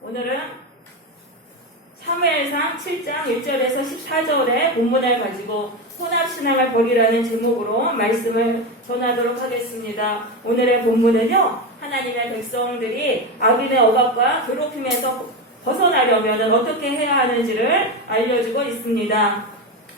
오늘은 사무엘상 7장 1절에서 14절의 본문을 가지고 혼합신앙을 버리라는 제목으로 말씀을 전하도록 하겠습니다. 오늘의 본문은요, 하나님의 백성들이 악인의 억압과 괴롭힘에서 벗어나려면 어떻게 해야 하는지를 알려주고 있습니다.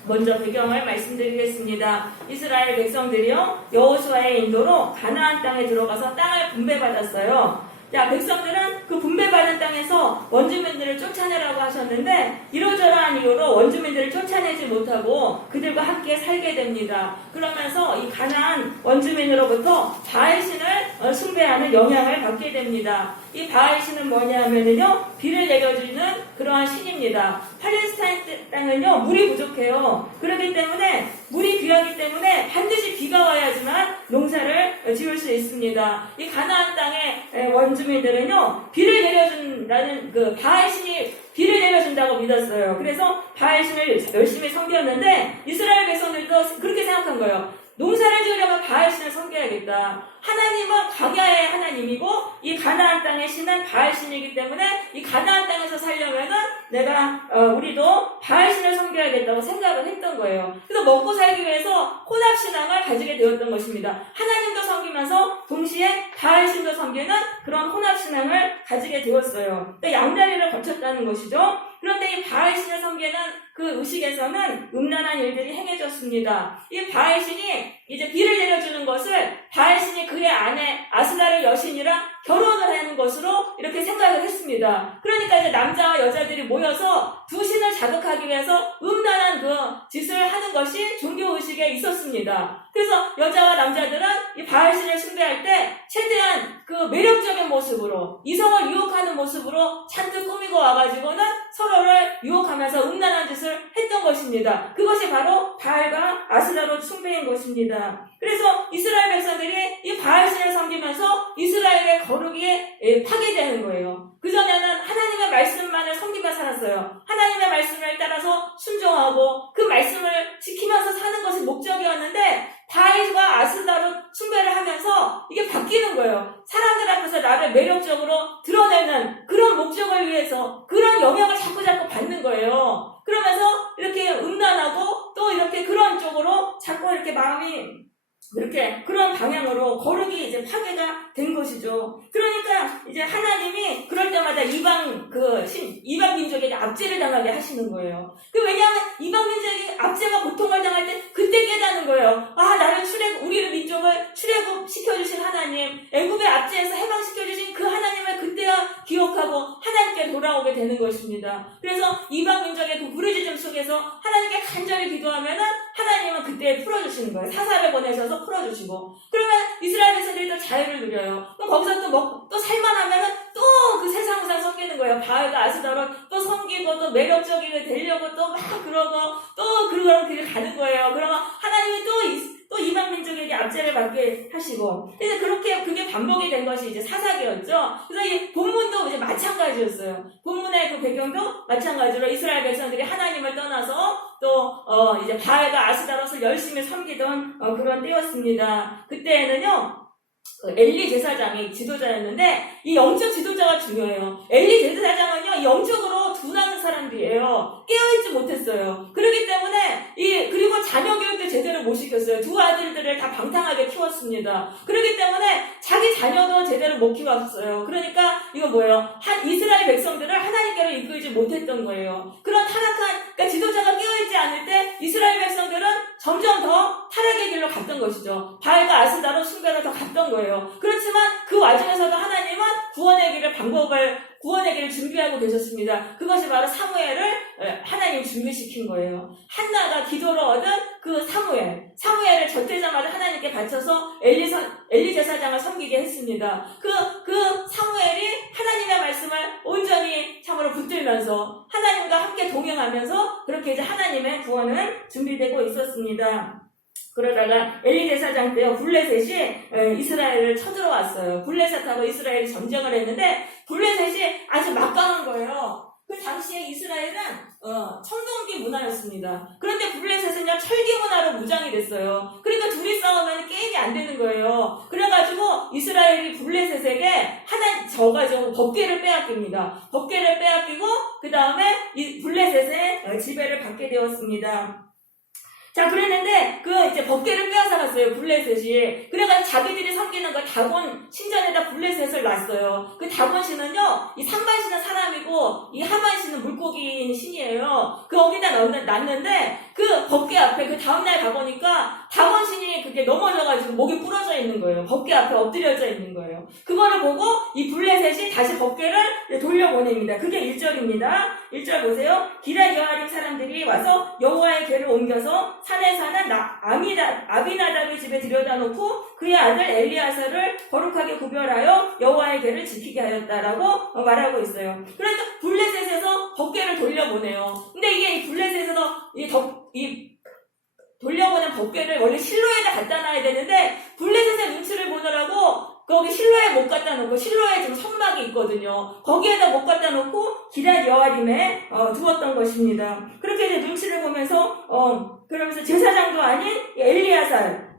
먼저 배경을 말씀드리겠습니다. 이스라엘 백성들이요, 여호수아의 인도로 가나안 땅에 들어가서 땅을 분배받았어요. 자, 백성들은 그 분배받은 땅에서 원주민들을 쫓아내라고 하셨는데 이러저러한 이유로 원주민들을 쫓아내지 못하고 그들과 함께 살게 됩니다. 그러면서 이 가나안 원주민으로부터 바알신을 숭배하는 영향을 받게 됩니다. 이 바알신은 뭐냐면요, 비를 내려주는 그러한 신입니다. 팔레스타인 땅은요, 물이 부족해요. 그렇기 때문에 물이 귀하기 때문에 반드시 비가 와야지만 농사를 지을 수 있습니다. 이 가나안 땅의 원주민들은요, 비를 내려준다는 그 바알신이 비를 내려준다고 믿었어요. 그래서 바알신을 열심히 섬겼는데 이스라엘 백성들도 그렇게 생각한 거예요. 농사를 지으려면 바알신을 섬겨야겠다. 하나님은 광야의 하나님이고 이 가나안 땅의 신은 바알신이기 때문에 이 가나안 땅에서 살려면은 우리도 바알신을 섬겨야겠다고 생각을 했던 거예요. 그래서 먹고 살기 위해서 혼합신앙을 가지게 되었던 것입니다. 하나님도 섬기면서 동시에 바알신도 섬기는 그런 혼합신앙을 가지게 되었어요. 그러니까 양다리를 거쳤다는 것이죠. 그런데 이 바알신을 섬기는 그 의식에서는 음란한 일들이 행해졌습니다. 이 바알신이 이제 비를 내려주는 것을 바알신이 그의 아내 아스나르 여신이랑 결혼을 하는 것으로 이렇게 생각을 했습니다. 그러니까 이제 남자와 여자들이 모여서 두 신을 자극하기 위해서 음란한 그 짓을 하는 것이 종교의식에 있었습니다. 그래서 여자와 남자들은 이 바알신을 숭배할 때 최대한 그 매력적인 모습으로 이성을 유혹하는 모습으로 잔뜩 꾸미고 와가지고는 서로를 유혹하면서 음란한 짓을 했던 것입니다. 그것이 바로 바알과 아스나로 숭배인 것입니다. 그래서 이스라엘 백성들이 이 바알신을 섬기면서 이스라엘의 거룩이 파괴되는 거예요. 그전에는 하나님의 말씀만을 섬기며 살았어요. 하나님의 말씀을 따라서 순종하고 그 말씀을 지키면서 사는 것이 목적이었는데 바알과 아스나로 숭배를 하면서 이게 바뀌는 거예요. 사람들 앞에서 나를 매력적으로 드러내는 그런 목적을 위해서 그런 영향을 자꾸 받는 거예요. 그러면서 이렇게 음란하고 또 이렇게 그런 쪽으로 자꾸 이렇게 마음이 이렇게 그런 방향으로 거룩이 이제 파괴가 된 것이죠. 그러니까 이제 하나님이 그럴 때마다 이방 민족에게 압제를 당하게 하시는 거예요. 왜냐하면 이방 민족이 압제와 고통을 당할 때 그때 깨닫는 거예요. 아, 나를 우리 민족을 출애굽 시켜주신 하나님, 애굽의 압제에서 해방시켜주신 그 하나님을 그때야 기억하고 하나님께 돌아오게 되는 것입니다. 그래서 이방 민족의 그 부르짖음 속에서 하나님께 간절히 기도하면은 하나님은 그때 풀어주시는 거예요. 사사를 보내셔서 풀어주시고. 그러면 이스라엘 백성들이 또 자유를 누려요. 그럼 거기서 또 살만하면은 또 그 세상 우상 섬기는 거예요. 바알과 아스나로 또 섬기고 또 매력적이게 되려고 또 막 그러고 또 그런 길을 가는 거예요. 그러면 하나님이 또 이방 민족에게 압제를 받게 하시고. 그래서 그게 반복이 된 것이 이제 사사기였죠. 그래서 이 본문도 이제 마찬가지였어요. 본문의 그 배경도 마찬가지로 이스라엘 백성들이 하나님을 떠나서 또 이제 바알과 아스타롯을 열심히 섬기던 그런 때였습니다. 그때에는요, 엘리 제사장이 지도자였는데 이 영적 지도자가 중요해요. 엘리 제사장은요, 영적으로 둔한 사람들이에요. 깨어있지 못했어요. 그렇기 때문에 그리고 자녀 교육도 제대로 못 시켰어요. 두 아들들을 다 방탕하게 키웠습니다. 그렇기 때문에 자기 자녀도 제대로 못 키웠어요. 그러니까 이거 뭐예요? 이스라엘 백성들을 하나님께로 이끌지 못했던 거예요. 그런 그러니까 지도자가 깨어있지 않을 때 이스라엘 백성들은 점점 더 타락의 길로 갔던 것이죠. 바알과 아스나로 숭배로 더 갔던 거예요. 그렇지만 그 와중에서도 하나님은 구원의 길을 준비하고 계셨습니다. 그것이 바로 사무엘을 하나님 준비시킨 거예요. 한나가 기도로 얻은 그 사무엘을 젖되자마자 하나님께 바쳐서 엘리 제사장을 섬기게 했습니다. 그 사무엘이 하나님의 말씀을 온전히 참으로 붙들면서 하나님과 함께 동행하면서 그렇게 이제 하나님의 구원은 준비되고 있었습니다. 그러다가 엘리 제사장 때요, 블레셋이 이스라엘을 쳐들어왔어요. 블레셋하고 이스라엘이 전쟁을 했는데 블레셋이 아주 막강한 거예요. 그 당시에 이스라엘은 청동기 문화였습니다. 그런데 블레셋은요 철기 문화로 무장이 됐어요. 그러니까 둘이 싸우면 게임이 안 되는 거예요. 그래가지고 이스라엘이 블레셋에게 져가지고 법궤를 빼앗깁니다. 법궤를 빼앗기고 그 다음에 이 블레셋의 지배를 받게 되었습니다. 자, 그랬는데, 이제 법궤를 빼앗아갔어요, 블레셋이. 그래가지고 자기들이 섬기는 그 다곤 신전에다 블레셋을 놨어요. 그 다곤 신은요, 이 상반 신은 사람이고, 이 하만 신은 물고기인 신이에요. 거기다 놨는데, 그 법궤 앞에 그 다음날 가보니까, 다곤 신이 그게 넘어져가지고 목이 부러져 있는 거예요. 법궤 앞에 엎드려져 있는 거예요. 그거를 보고, 이 블레셋이 다시 법궤를 돌려보냅니다. 그게 1절입니다. 1절 보세요. 기럇 여아림 사람들이 와서 여호와의 궤를 옮겨서 산에 사는 아비나답의 집에 들여다놓고 그의 아들 엘리아사를 거룩하게 구별하여 여호와의 궤를 지키게 하였다라고 말하고 있어요. 그러니까 블레셋에서 법궤를 돌려보내요. 근데 이게 이 블레셋에서 돌려보낸 법궤를 원래 실로에다 갖다 놔야 되는데 블레셋의 눈치를 보느라고 거기 실로에 못 갖다 놓고 실로에 지금 성막이 있거든요. 거기에다 못 갖다 놓고 기럇 여아림에 두었던 것입니다. 그렇게 이제 눈치를 보면서 그러면서 제사장도 아닌 엘리아살,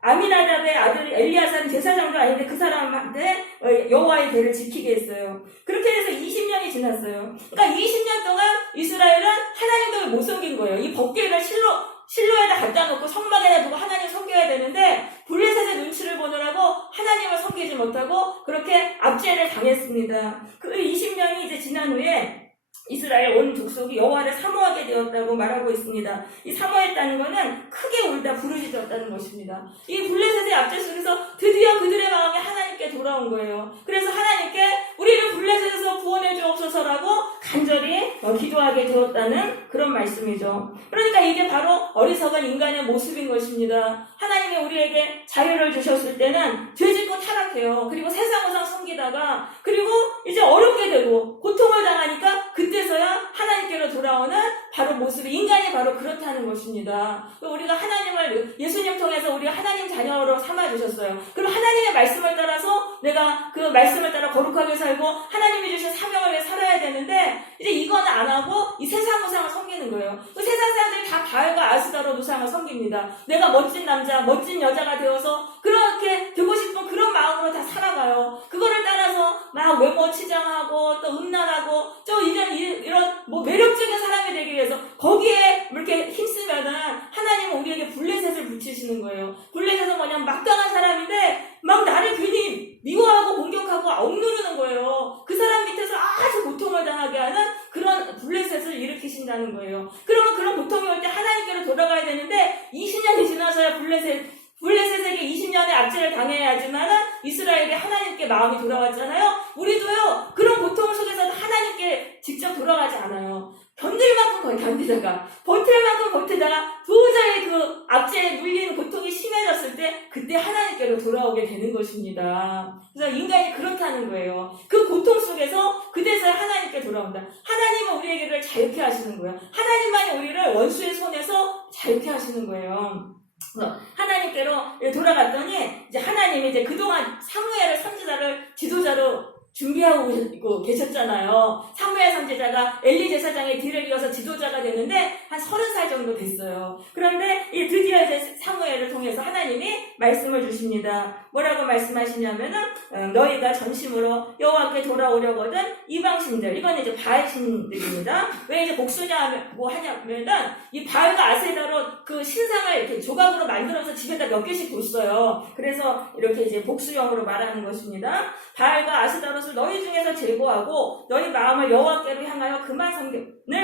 아미나답의 아들 엘리아살은 제사장도 아닌데 그 사람한테 여호와의 궤를 지키게 했어요. 그렇게 해서 20년이 지났어요. 그러니까 20년 동안 이스라엘은 하나님도 못 섬긴 거예요. 이 법궤를 실로에다 갖다 놓고 성막에다 두고 하나님 섬겨야 되는데 블레셋의 눈치를 보느라고 하나님을 섬기지 못하고 그렇게 압제를 당했습니다. 그 20년이 이제 지난 후에 이스라엘 온 족속이 여호와를 사모하게 되었다고 말하고 있습니다. 이 사모했다는 것은 크게 울다 부르짖었다는 것입니다. 이 블레셋의 압제 속에서 드디어 그들의 마음이 하나님께 돌아온 거예요. 그래서 하나님께 우리를 블레셋에서 구원해 주옵소서라고 간절히 기도하게 되었다는 그런 말씀이죠. 그러니까 이게 바로 어리석은 인간의 모습인 것입니다. 하나님이 우리에게 자유를 주셨을 때는 죄짓고 타락해요. 그리고 세상 우상 섬기다가 그리고 이제 어렵게 되고 고통을 당하니까 그때서야 하나님께로 돌아오는 바로 모습이 인간이 바로 그렇다는 것입니다. 우리가 하나님을 예수님 통해서 우리가 하나님 자녀로 삼아주셨어요. 그럼 하나님의 말씀을 따라서 내가 그 말씀을 따라 거룩하게 살고 하나님이 주신 사명을 위해 살아야 되는데 이제 이거는 안 하고 이 세상 우상을 섬기는 거예요. 그 세상 사람들이 다 바알과 아스다롯 우상을 섬깁니다. 내가 멋진 남자, 멋진 여자가 되어서 그렇게 되고 싶은 그런 마음으로 다 살아가요. 그거를 따라서 막 외모 치장하고 또 음란하고 이런 매력적인 사람이 되기 위해서 거기에 이렇게 힘쓰면은 하나님은 우리에게 블레셋을 붙이시는 거예요. 블레셋은 뭐냐면 막강한 사람인데 막 나를 괜히 미워하고 공격하고 억누르는 거예요. 그 사람 밑에서 아주 고통을 당하게 하는 그런 블레셋을 일으키신다는 거예요. 그러면 그런 고통이 올 때 하나님께로 돌아가야 되는데 20년이 지나서야 블레셋에게 20년의 압제를 당해야지만 이스라엘이 하나님께 마음이 돌아왔잖아요. 우리도요 그런 고통 속에서도 하나님께 직접 돌아가지 않아요. 견딜 만큼 견디다가 버틸 만큼 버티다가 도저히 그 압제에 물리는 고통이 심해졌을 때 그때 하나님께로 돌아오게 되는 것입니다. 그래서 인간이 그렇다는 거예요. 그 고통 속에서 그때서야 하나님께 돌아온다. 하나님은 우리에게를 자유케 하시는 거예요. 하나님만이 우리를 원수의 손에서 자유케 하시는 거예요. 하나님께로 돌아갔더니 이제 하나님이 이제 그동안 사무엘을 선지자를 지도자로 준비하고 계셨잖아요. 사무엘 선지자가 엘리 제사장의 뒤를 이어서 지도자가 되는데 한 30살 정도 됐어요. 그런데 드디어 이제 사무엘을 통해서 하나님이 말씀을 주십니다. 뭐라고 말씀하시냐면은 너희가 전심으로 여호와께 돌아오려거든 이방신들, 이건 이제 바알신들입니다. 왜 이제 복수냐고 하냐면은 이 바알과 아세다로 그 신상을 이렇게 조각으로 만들어서 집에다 몇 개씩 뒀어요. 그래서 이렇게 이제 복수형으로 말하는 것입니다. 바알과 아스다롯을 너희 중에서 제거하고 너희 마음을 여호와께로 향하여 그만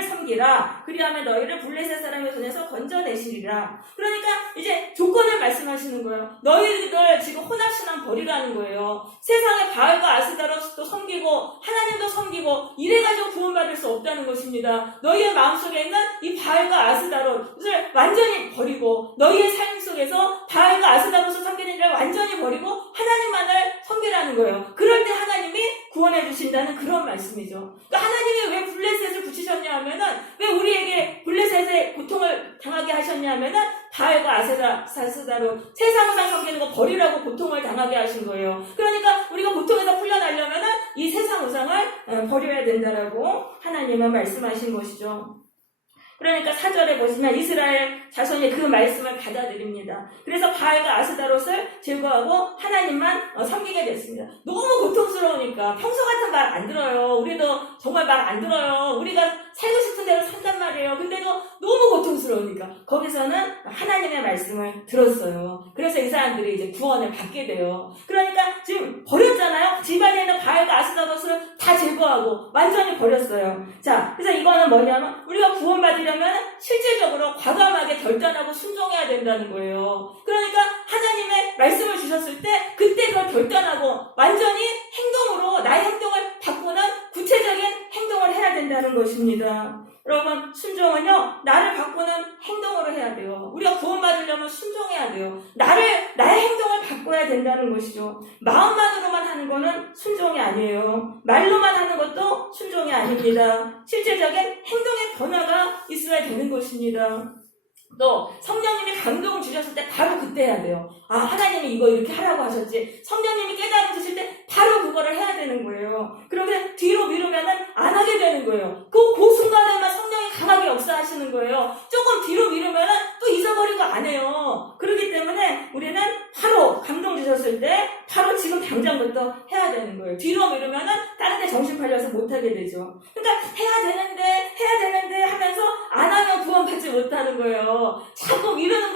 섬기라. 그리하면 너희를 블레셋 사람의 손에서 건져내시리라. 그러니까 이제 조건을 말씀하시는 거예요. 너희들 지금 혼합신앙 버리라는 거예요. 세상에 바알과 아스다롯도 섬기고 하나님도 섬기고 이래가지고 구원받을 수 없다는 것입니다. 너희의 마음속에 있는 이 바알과 아스다롯을 완전히 버리고 너희의 삶 속에서 바알과 아스다롯을 섬기는 일을 완전히 버리고 하나님만을 섬기라는 거예요. 그럴 때 하나님이 구원해 주신다는 그런 말씀이죠. 그러니까 하나님이 왜 블레셋을 붙이셨냐 하면은 왜 우리에게 블레셋의 고통을 당하게 하셨냐 하면은 바알과 아세라로 세상 우상 섬기는 거 버리라고 고통을 당하게 하신 거예요. 그러니까 우리가 고통에서 풀려나려면은 이 세상 우상을 버려야 된다라고 하나님은 말씀하신 것이죠. 그러니까 4절에 보시면 이스라엘 자손이 그 말씀을 받아들입니다. 그래서 바알과 아스다롯을 제거하고 하나님만 섬기게 됐습니다. 너무 고통스러우니까 평소 같은 말 안 들어요. 우리도 정말 말 안 들어요. 우리가 살고 싶은 대로 산단 말이에요. 근데도 너무 고통스러우니까 거기서는 하나님의 말씀을 들었어요. 그래서 이 사람들이 이제 구원을 받게 돼요. 그러니까 지금 버렸잖아요. 집안에 있는 바알과 아스다롯을 다 제거하고 완전히 버렸어요. 자, 그래서 이거는 뭐냐면 우리가 구원받으려면 실질적으로 과감하게 결단하고 순종해야 된다는 거예요. 그러니까 하나님의 말씀을 주셨을 때 그때 그걸 결단하고 완전히 행동으로 나의 행동을 바꾸는 구체적인 행동을 해야 된다는 것입니다. 여러분, 순종은요, 나를 바꾸는 행동으로 해야 돼요. 우리가 구원받으려면 순종해야 돼요. 나의 행동을 바꿔야 된다는 것이죠. 마음만으로만 하는 거는 순종이 아니에요. 말로만 하는 것도 순종이 아닙니다. 실제적인 행동의 변화가 있어야 되는 것입니다. 또 성령님이 감동을 주셨을 때 바로 그때 해야 돼요. 아, 하나님이 이거 이렇게 하라고 하셨지. 성령님이 깨달음 주실 때 바로 그거를 해야 되는 거예요. 그러면 뒤로 미루면은 안 하게 되는 거예요. 그 순간에만 성령이 강하게 역사하시는 거예요. 조금 뒤로 미루면은 또 잊어버리고 안 해요. 그렇기 때문에 우리는 바로 감동 주셨을 때 바로 지금 당장부터 해야 되는 거예요. 뒤로 미루면은 다른 데 정신 팔려서 못 하게 되죠. 그러니까 해야 되는데 하면서 안 하면 구원받지 못하는 거예요. 자꾸 미루는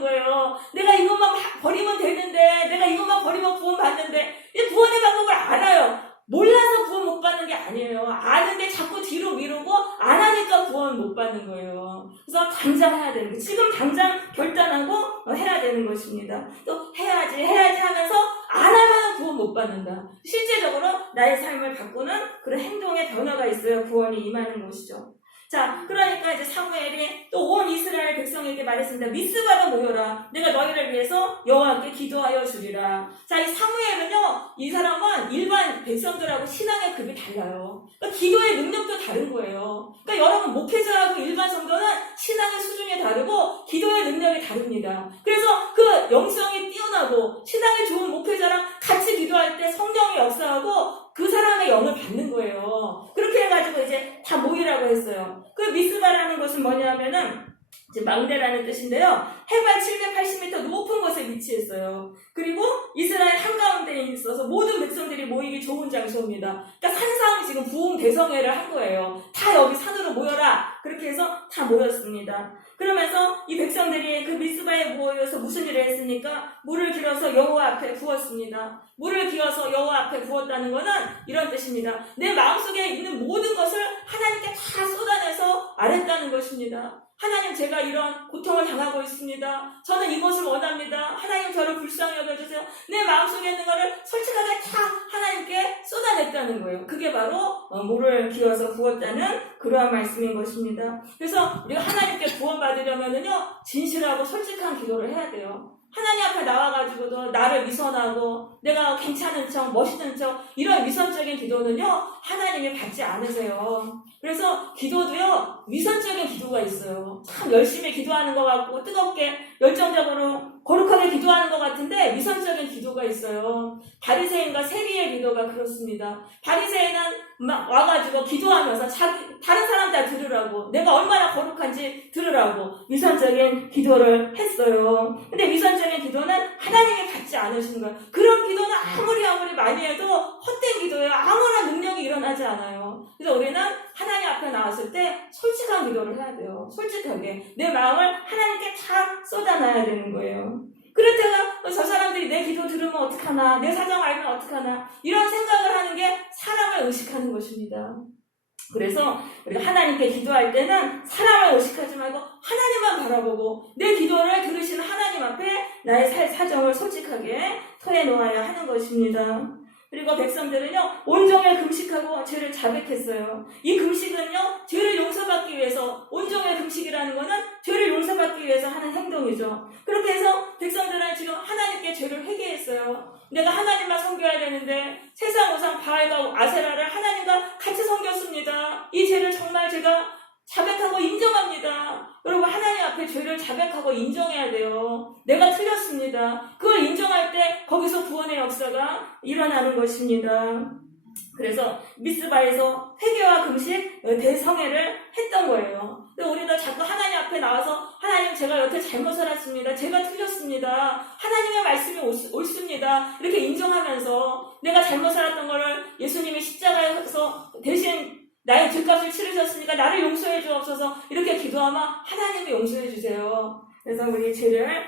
거예요. 내가 이것만 버리면 되는데, 내가 이것만 버리면 구원 받는데, 이 구원의 방법을 알아요. 몰라서 구원 못 받는 게 아니에요. 아는데 자꾸 뒤로 미루고 안 하니까 구원 못 받는 거예요. 그래서 당장 해야 되는 거예요. 지금 당장 결단하고 해야 되는 것입니다. 또 해야지 하면서 안 하면 구원 못 받는다. 실제적으로 나의 삶을 바꾸는 그런 행동의 변화가 있어야 구원이 임하는 것이죠. 자, 그러니까 이제 사무엘이 또 온 이스라엘 백성에게 말했습니다. 미스바로 모여라. 내가 너희를 위해서 여호와께 기도하여 주리라. 자, 이 사무엘은요, 이 사람은 일반 백성들하고 신앙의 급이 달라요. 그러니까 기도의 능력도 다른 거예요. 그러니까 여러분, 목회자하고 일반 성도는 신앙의 수준이 다르고 기도의 능력이 다릅니다. 그래서 그 영성이 뛰어나고 신앙이 좋은 목회자랑 같이 기도할 때 성령이 역사하고 그 사람의 영을 받는 거예요. 그렇게 해가지고 이제 다 모이라고 했어요. 그 미스바라는 것은 뭐냐면은 이제 망대라는 뜻인데요. 해발 780m 높은 곳에 위치했어요. 그리고 이스라엘 한가운데에 있어서 모든 백성들이 모이기 좋은 장소입니다. 그러니까 산상 지금 부흥 대성회를 한 거예요. 다 여기 산으로 모여라. 그렇게 해서 다 모였습니다. 그러면서 이 백성들이 그 미스바에 모여서 무슨 일을 했습니까? 물을 길어서 여호와 앞에 부었습니다. 물을 기어서 여호와 앞에 부었다는 것은 이런 뜻입니다. 내 마음속에 있는 모든 것을 하나님께 다 쏟아내서 아랬다는 것입니다. 하나님, 제가 이런 고통을 당하고 있습니다. 저는 이것을 원합니다. 하나님, 저를 불쌍히 여겨주세요. 내 마음속에 있는 것을 솔직하게 다 하나님께 쏟아냈다는 거예요. 그게 바로 물을 기어서 부었다는 그러한 말씀인 것입니다. 그래서 우리가 하나님께 구원받으려면은요, 진실하고 솔직한 기도를 해야 돼요. 하나님 앞에 나와가지고도 나를 위선하고 내가 괜찮은 척, 멋있는 척, 이런 위선적인 기도는요, 하나님이 받지 않으세요. 그래서 기도도요, 위선적인 기도가 있어요. 참 열심히 기도하는 것 같고 뜨겁게 열정적으로 거룩하게 기도하는 것 같은데 위선적인 기도가 있어요. 바리새인과 세리의 기도가 그렇습니다. 바리새인은 막 와가지고 기도하면서 다른 사람 다 들으라고, 내가 얼마나 거룩한지 들으라고 위선적인 기도를 했어요. 근데 위선적인 기도는 하나님이 받지 않으시는 거예요. 그런 기도는 아무리 많이 해도 헛된 기도예요. 아무런 능력이 일어나지 않아요. 그래서 우리는 하나님 앞에 나왔을 때 솔직한 기도를 해야 돼요. 솔직하게 내 마음을 하나님께 다 쏟아놔야 되는 거예요. 그렇다가 저 사람들이 내 기도 들으면 어떡하나, 내 사정 알면 어떡하나, 이런 생각을 하는 게 사람을 의식하는 것입니다. 그래서 우리가 하나님께 기도할 때는 사람을 의식하지 말고 하나님만 바라보고 내 기도를 들으시는 하나님 앞에 나의 사정을 솔직하게 토해놓아야 하는 것입니다. 그리고 백성들은요, 온종일 금식하고 죄를 자백했어요. 이 금식은요, 죄를 용서받기 위해서, 온종일 금식이라는 거는 죄를 용서받기 위해서 하는 행동이죠. 그렇게 해서 백성들은 지금 하나님께 죄를 회개했어요. 내가 하나님만 섬겨야 되는데 세상 우상 바알과 아세라를 하나님과 같이 섬겼습니다. 이 죄를 정말 제가 자백하고 인정합니다. 여러분, 하나님 앞에 죄를 자백하고 인정해야 기원하는 것입니다. 그래서 미스바에서 회개와 금식 대성회를 했던 거예요. 근데 우리도 자꾸 하나님 앞에 나와서 하나님 제가 여태 잘못 살았습니다. 제가 틀렸습니다. 하나님의 말씀이 옳습니다. 이렇게 인정하면서 내가 잘못 살았던 거를 예수님이 십자가에서 대신 나의 죄값을 치르셨으니까 나를 용서해 주옵소서 이렇게 기도하면 하나님이 용서해 주세요. 그래서 우리 죄를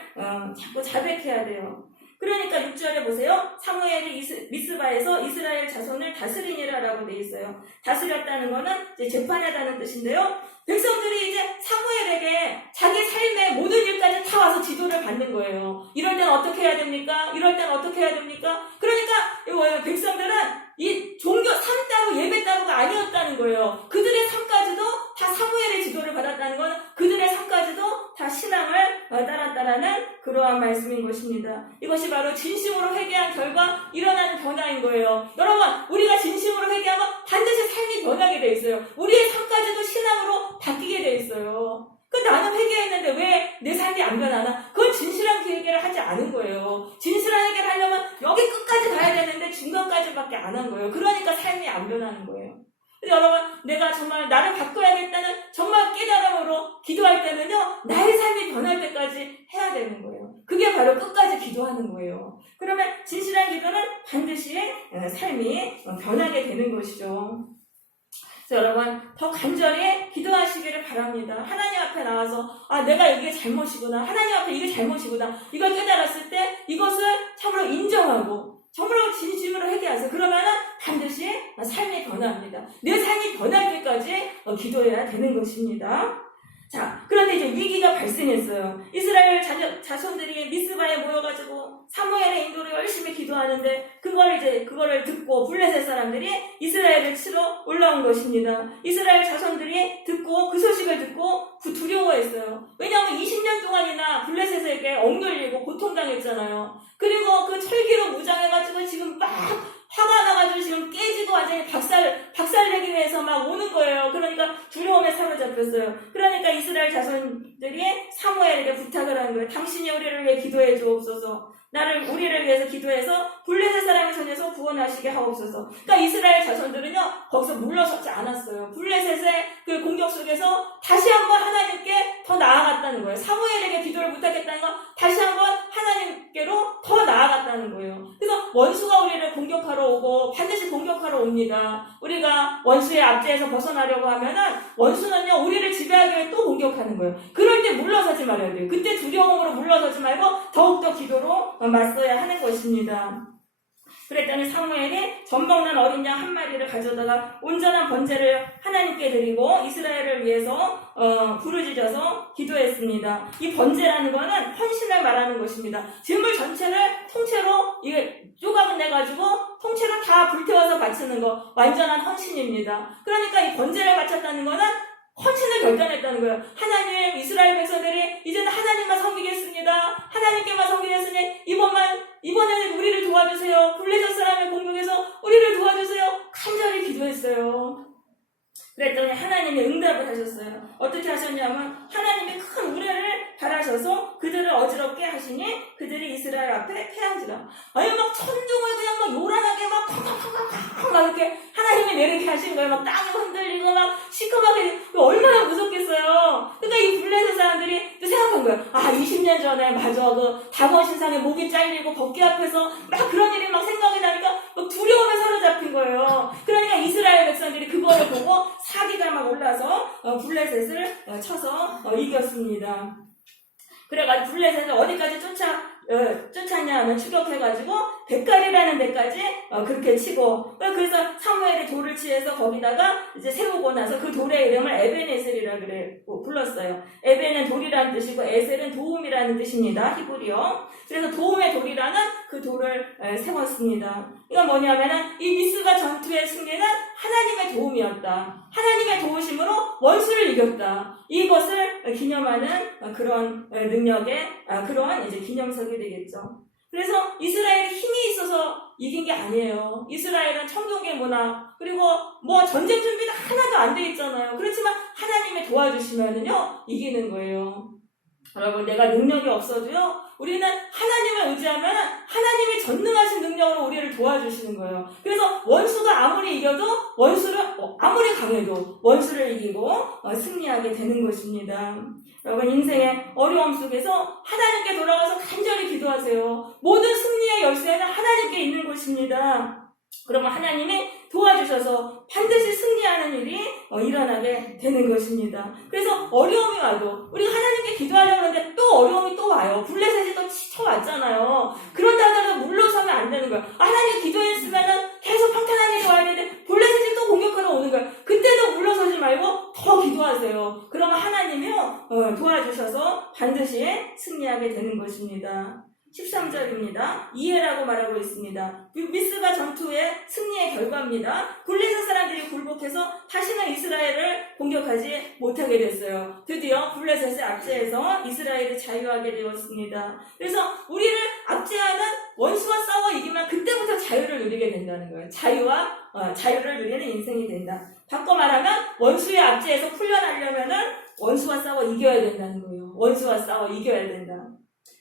자꾸 자백해야 돼요. 그러니까 6절에 보세요. 사무엘이 미스바에서 이스라엘 자손을 다스리니라라고 돼 있어요. 다스렸다는 거는 이제 재판하다는 뜻인데요. 백성들이 이제 사무엘에게 자기 삶의 모든 일까지 다 와서 지도를 받는 거예요. 이럴 땐 어떻게 해야 됩니까? 이럴 땐 어떻게 해야 됩니까? 그러니까 백성들은 이 종교 삶 따로 예배 따로가 아니었다는 거예요. 그들의 삶까지도 다 사무엘의 지도를 받았다는 건 그들의 삶까지도 다 신앙을 따랐다라는 그러한 말씀인 것입니다. 이것이 바로 진심으로 회개한 결과 일어나는 변화인 거예요. 여러분, 우리가 진심으로 회개하면 반드시 삶이 변하게 돼 있어요. 우리의 삶까지도 신앙으로 바뀌게 돼 있어요. 나는 회개했는데 왜 내 삶이 안 변하나? 그건 진실한 회개를 하지 않은 거예요. 진실한 회개를 하려면 여기 끝까지 가야 되는데 중간까지밖에 안 한 거예요. 그러니까 삶이 안 변하는 거예요. 근데 여러분, 내가 정말 나를 바꿔야겠다는 정말 깨달음으로 기도할 때는요, 나의 삶이 변할 때까지 해야 되는 거예요. 그게 바로 끝까지 기도하는 거예요. 그러면 진실한 기도는 반드시 삶이 변하게 되는 것이죠. 여러분, 더 간절히 기도하시기를 바랍니다. 하나님 앞에 나와서 내가 이게 잘못이구나, 하나님 앞에 이게 잘못이구나, 이걸 깨달았을 때 이것을 참으로 인정하고 정말로 진심으로 회개하세요. 그러면은 반드시 삶이 변합니다. 내 삶이 변할 때까지 기도해야 되는 것입니다. 자, 그런데 이제 위기가 발생했어요. 이스라엘 자손들이 미스바에 모여가지고 사무엘의 인도로 열심히 기도하는데 그거를 듣고 블레셋 사람들이 이스라엘을 치러 올라온 것입니다. 이스라엘 자손들이 듣고 그 소식을 듣고 두려워했어요. 왜냐하면 20년 동안이나 블레셋에게 억눌리고 고통당했잖아요. 그리고 그 철기로 무장해가지고 지금 막 화가 나가지고 지금 깨지고 완전히 박살내기 위해서 막 오는 거예요. 그러니까 두려움에 사로잡혔어요. 그러니까 이스라엘 자손들이 사무엘에게 부탁을 하는 거예요. 당신이 우리를 위해 기도해 주옵소서. 우리를 위해서 기도해서 블레셋 사람의 손에서 구원하시게 하옵소서. 그러니까 이스라엘 자손들은요, 거기서 물러서지 않았어요. 블레셋의 그 공격 속에서 다시 한번 하나님께 더 나아갔다는 거예요. 사무엘에게 기도를 부탁했다는 건 다시 한번 하나님께로 더 나아갔다는 거예요. 그래서 원수가 우리를 공격하러 오고 반드시 공격하러 옵니다. 우리가 원수의 압제에서 벗어나려고 하면은 원수는요, 우리를 지배하기 위해 또 공격하는 거예요. 그럴 때 물러서지 말아야 돼요. 그때 두려움으로 물러서지 말고 더욱더 기도로 맞서야 하는 것입니다. 그랬더니 사무엘이 젖먹는 어린 양 한 마리를 가져다가 온전한 번제를 하나님께 드리고 이스라엘을 위해서 부르짖어서 기도했습니다. 이 번제라는 거는 헌신을 말하는 것입니다. 재물 전체를 통째로 조각을 내가지고 통째로 다 불태워서 바치는 거, 완전한 헌신입니다. 그러니까 이 번제를 바쳤다는 거는 헌신을 결단했다는 거예요. 하나님, 이스라엘 백성들이 이제는 하나님만 섬기겠습니다. 하나님께만 섬기겠으니 이번에는 우리를 도와주세요. 블레셋 사람의 공격에서 우리를 도와주세요. 간절히 기도했어요. 그랬더니 하나님이 응답을 하셨어요. 어떻게 하셨냐면 하나님이 큰 우레를 바라셔서 그들을 어지럽게 하시니 그들이 이스라엘 앞에 패한지라. 막 천둥을 그냥 막 요란하게 막 쾅쾅쾅쾅 막 이렇게 하나님이 내리게 하신 거예요. 막 땅이 흔들리고 막 시커멓게 얼마나 무섭겠어요. 그러니까 이 블레셋 사람들이 또 생각한 거예요. 20년 전에 맞아 그 다곤 신상에 목이 잘리고 법궤 앞에서 막 그런 일이 막 생각이 나니까 막 두려움에 사로잡힌 거예요. 그러니까 이스라엘 백성들이 그거를 보고 사기가 막 올라서 블레셋을 쳐서 이겼습니다. 그래가지고 블레셋을 어디까지 쫓았냐 하면 추격해가지고 백갈이라는 데까지 그렇게 치고, 그래서 사무엘이 돌을 취해서 거기다가 이제 세우고 나서 그 돌의 이름을 에벤에셀이라 불렀어요. 에벤은 돌이라는 뜻이고 에셀은 도움이라는 뜻입니다. 히브리어. 그래서 도움의 돌이라는 그 돌을 세웠습니다. 이건 뭐냐면은 이 미스바 전투의 승리는 하나님의 도움이었다. 하나님의 도우심으로 원수를 이겼다. 이것을 기념하는 그런 능력의 그런 이제 기념석이 되겠죠. 그래서 이스라엘이 힘이 있어서 이긴 게 아니에요. 이스라엘은 청동기 문화 그리고 뭐 전쟁 준비도 하나도 안 돼 있잖아요. 그렇지만 하나님이 도와주시면은요 이기는 거예요. 여러분, 내가 능력이 없어도요, 우리는 하나님을 의지하면 하나님이 전능하신 능력으로 우리를 도와주시는 거예요. 그래서 원수가 아무리 이겨도, 원수를 아무리 강해도 원수를 이기고 승리하게 되는 것입니다. 여러분, 인생의 어려움 속에서 하나님께 돌아가서 간절히 기도하세요. 모든 승리의 열쇠는 하나님께 있는 것입니다. 그러면 하나님이 도와주셔서 반드시 승리하는 일이 일어나게 되는 것입니다. 그래서 어려움이 와도 우리가 하나님께 기도하려고 하는데 또 어려움이 또 와요. 블레셋이 또 쳐왔잖아요. 그런다 하더라도 물러서면 안 되는 거예요. 하나님 기도했으면 계속 평탄하게 와야 되는데 블레셋이 또 공격하러 오는 거예요. 그때도 물러서지 말고 더 기도하세요. 그러면 하나님이요 도와주셔서 반드시 승리하게 되는 것입니다. 13절입니다. 이해라고 말하고 있습니다. 미스바 전투의 승리의 결과입니다. 블레셋 사람들이 굴복해서 다시는 이스라엘을 공격하지 못하게 됐어요. 드디어 블레셋의 압제에서 이스라엘이 자유하게 되었습니다. 그래서 우리를 압제하는 원수와 싸워 이기면 그때부터 자유를 누리게 된다는 거예요. 자유를 누리는 인생이 된다. 바꿔 말하면 원수의 압제에서 풀려나려면은 원수와 싸워 이겨야 된다는 거예요. 원수와 싸워 이겨야 된다.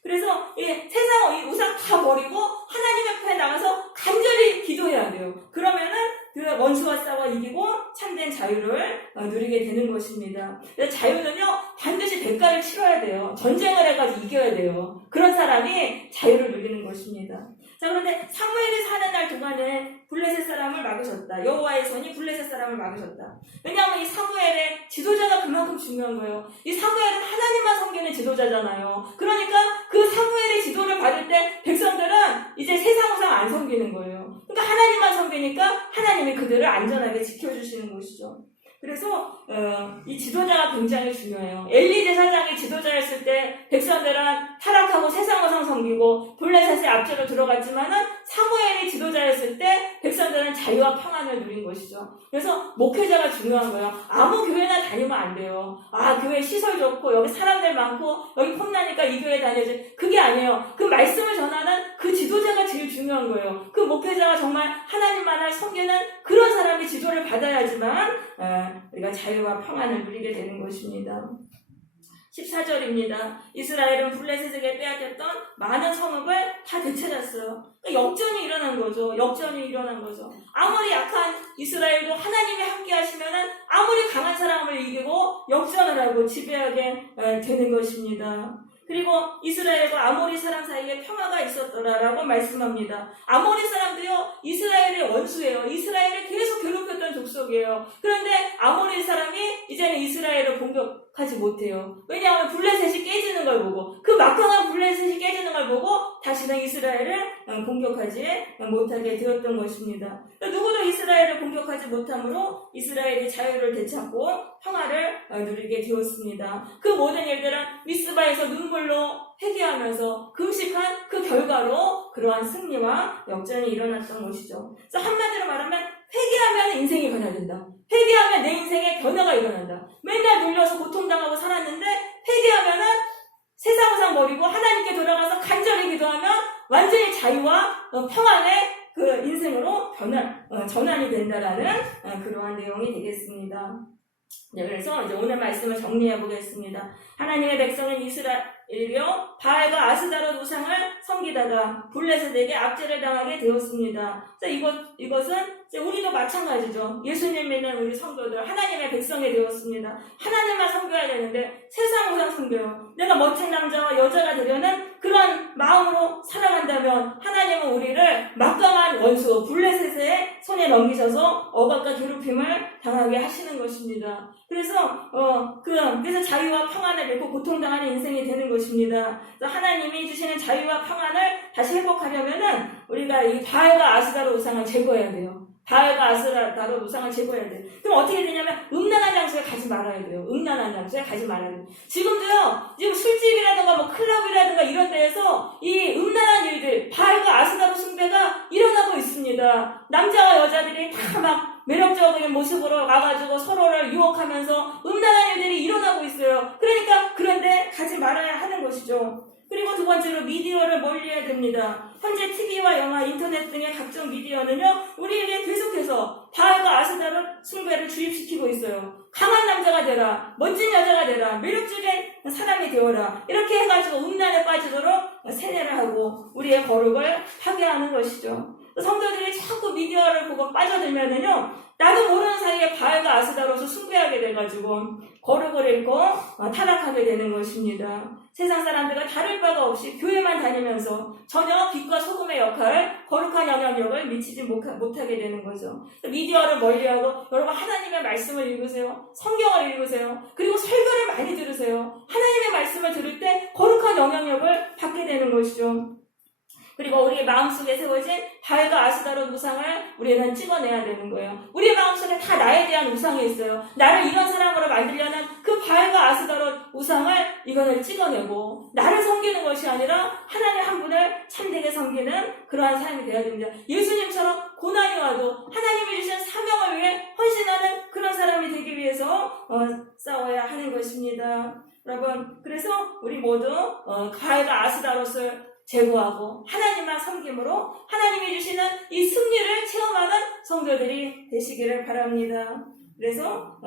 그래서 세상 이 우상 다 버리고 하나님 앞에 나가서 간절히 기도해야 돼요. 그러면은 그 원수와 싸워 이기고 참된 자유를 누리게 되는 것입니다. 자유는요 반드시 대가를 치러야 돼요. 전쟁을 해가지고 이겨야 돼요. 그런 사람이 자유를 누리는 것입니다. 자, 그런데 사무엘이 사는 날 동안에 블레셋 사람을 막으셨다. 여호와의 손이 블레셋 사람을 막으셨다. 왜냐하면 이 사무엘의 지도자가 그만큼 중요한 거예요. 이 사무엘은 하나님만 섬기는 지도자잖아요. 그러니까 그 사무엘의 지도를 받을 때 백성들은 이제 세상 우상 안 섬기는 거예요. 그러니까 하나님만 섬기니까 하나님이 그들을 안전하게 지켜주시는 것이죠. 그래서 이 지도자가 굉장히 중요해요. 엘리 제사장이 지도자였을 때 백성들은 타락하고 세상 우상 섬기고 블레셋의 압제로 들어갔지만은 사무엘이 지도자였을 때 백성들은 자유와 평안을 누린 것이죠. 그래서 목회자가 중요한 거예요. 아무 교회나 다니면 안 돼요. 교회 시설 좋고 여기 사람들 많고 여기 폼나니까 이 교회 다녀야지. 그게 아니에요. 그 말씀을 전하는 그 지도자가 제일 중요한 거예요. 그 목회자가 정말 하나님만을 섬기는 그런 사람이 지도를 받아야지만 우리가 자유와 평안을 누리게 되는 것입니다. 14절입니다. 이스라엘은 블레셋에게 빼앗겼던 많은 성읍을 다 되찾았어요. 그러니까 역전이 일어난 거죠. 아무리 약한 이스라엘도 하나님이 함께 하시면은 아무리 강한 사람을 이기고 역전을 하고 지배하게 되는 것입니다. 그리고 이스라엘과 아모리 사람 사이에 평화가 있었더라라고 말씀합니다. 아모리 사람도요 이스라엘의 원수예요. 이스라엘을 계속 괴롭혔던 족속이에요. 그런데 아모리 사람이 이제는 이스라엘을 공격하지 못해요. 왜냐하면 블레셋이 깨지는 걸 보고 그 막강한 블레셋이 깨지는 걸 보고 다시는 이스라엘을 공격하지 못하게 되었던 것입니다. 누구도 이스라엘을 공격하지 못함으로 이스라엘이 자유를 되찾고 평화를 누리게 되었습니다. 그 모든 일들은 미스바에서 눈물로 회개하면서 금식한 그 결과로 그러한 승리와 역전이 일어났던 것이죠. 그래서 한마디로 말하면 회개하면 인생이 변화된다. 회개하면 내 인생에 변화가 일어난다. 맨날 눌려서 고통당하고 살았는데 회개하면은 세상 우상 버리고 하나님께 돌아가서 간절히 기도하면 완전히 자유와 평안의 그 인생으로 전환이 된다라는 그러한 내용이 되겠습니다. 네, 그래서 이제 오늘 말씀을 정리해 보겠습니다. 하나님의 백성은 이스라엘이요 바알과 아스다롯 우상을 섬기다가 블레셋에게 압제를 당하게 되었습니다. 이것은 이제 우리도 마찬가지죠. 예수님 믿는 우리 성도들 하나님의 백성이 되었습니다. 하나님만 섬겨야 되는데 세상 우상 섬겨요. 내가 멋진 남자와 여자가 되려는 그런 마음으로 살아간다면 하나님은 우리를 막강한 원수 블레셋의 손에 넘기셔서 억압과 괴롭힘을 당하게 하시는 것입니다. 그래서 그래서 자유와 평안을 잃고 고통당하는 인생이 되는 것입니다. 하나님이 주시는 자유와 평안을 다시 회복하려면은 우리가 이 바알과 아스다롯 우상을 제거해야 돼요. 바알과 아스다롯 우상을 제거해야 돼요. 그럼 어떻게 되냐면 음란한 장소에 가지 말아야 돼요. 지금도요. 지금 술집이라든가 클럽이라든가 이런 데에서 이 음란한 일들 바알과 아스다롯 숭배가 일어나고 있습니다. 남자와 여자들이 다 막 매력적인 모습으로 가가지고 서로를 유혹하면서 음란한 일들이 일어나고 있어요. 그러니까 그런데 가지 말아야 하는 것이죠. 그리고 두 번째로 미디어를 멀리해야 됩니다. 현재 TV와 영화, 인터넷 등의 각종 미디어는요 우리에게 계속해서 바알과 아스다롯 숭배를 주입시키고 있어요. 강한 남자가 되라, 멋진 여자가 되라, 매력적인 사람이 되어라, 이렇게 해가지고 음란에 빠지도록 세뇌를 하고 우리의 거룩을 파괴하는 것이죠. 성도들이 자꾸 미디어를 보고 빠져들면은요, 나도 모르는 사이에 바알과 아스다로서 숭배하게 돼가지고 거룩을 잃고 타락하게 되는 것입니다. 세상 사람들과 다를 바가 없이 교회만 다니면서 전혀 빛과 소금의 역할을, 거룩한 영향력을 미치지 못하게 되는 거죠. 미디어를 멀리하고 여러분 하나님의 말씀을 읽으세요. 성경을 읽으세요. 그리고 설교를 많이 들으세요. 하나님의 말씀을 들을 때 거룩한 영향력을 받게 되는 것이죠. 그리고 우리의 마음속에 세워진 바알과 아스다롯 우상을 우리는 찍어내야 되는 거예요. 우리의 마음속에 다 나에 대한 우상이 있어요. 나를 이런 사람으로 만들려는 그 바알과 아스다롯 우상을 이거를 찍어내고 나를 섬기는 것이 아니라 하나님 한 분을 참되게 섬기는 그러한 삶이 되어야 됩니다. 예수님처럼 고난이 와도 하나님이 주신 사명을 위해 헌신하는 그런 사람이 되기 위해서 싸워야 하는 것입니다. 여러분, 그래서 우리 모두 바알과 아스다롯을 제거하고 하나님만 섬김으로 하나님이 주시는 이 승리를 체험하는 성도들이 되시기를 바랍니다. 그래서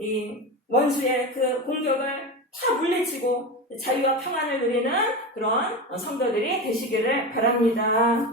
이 원수의 그 공격을 다 물리치고 자유와 평안을 누리는 그런 성도들이 되시기를 바랍니다.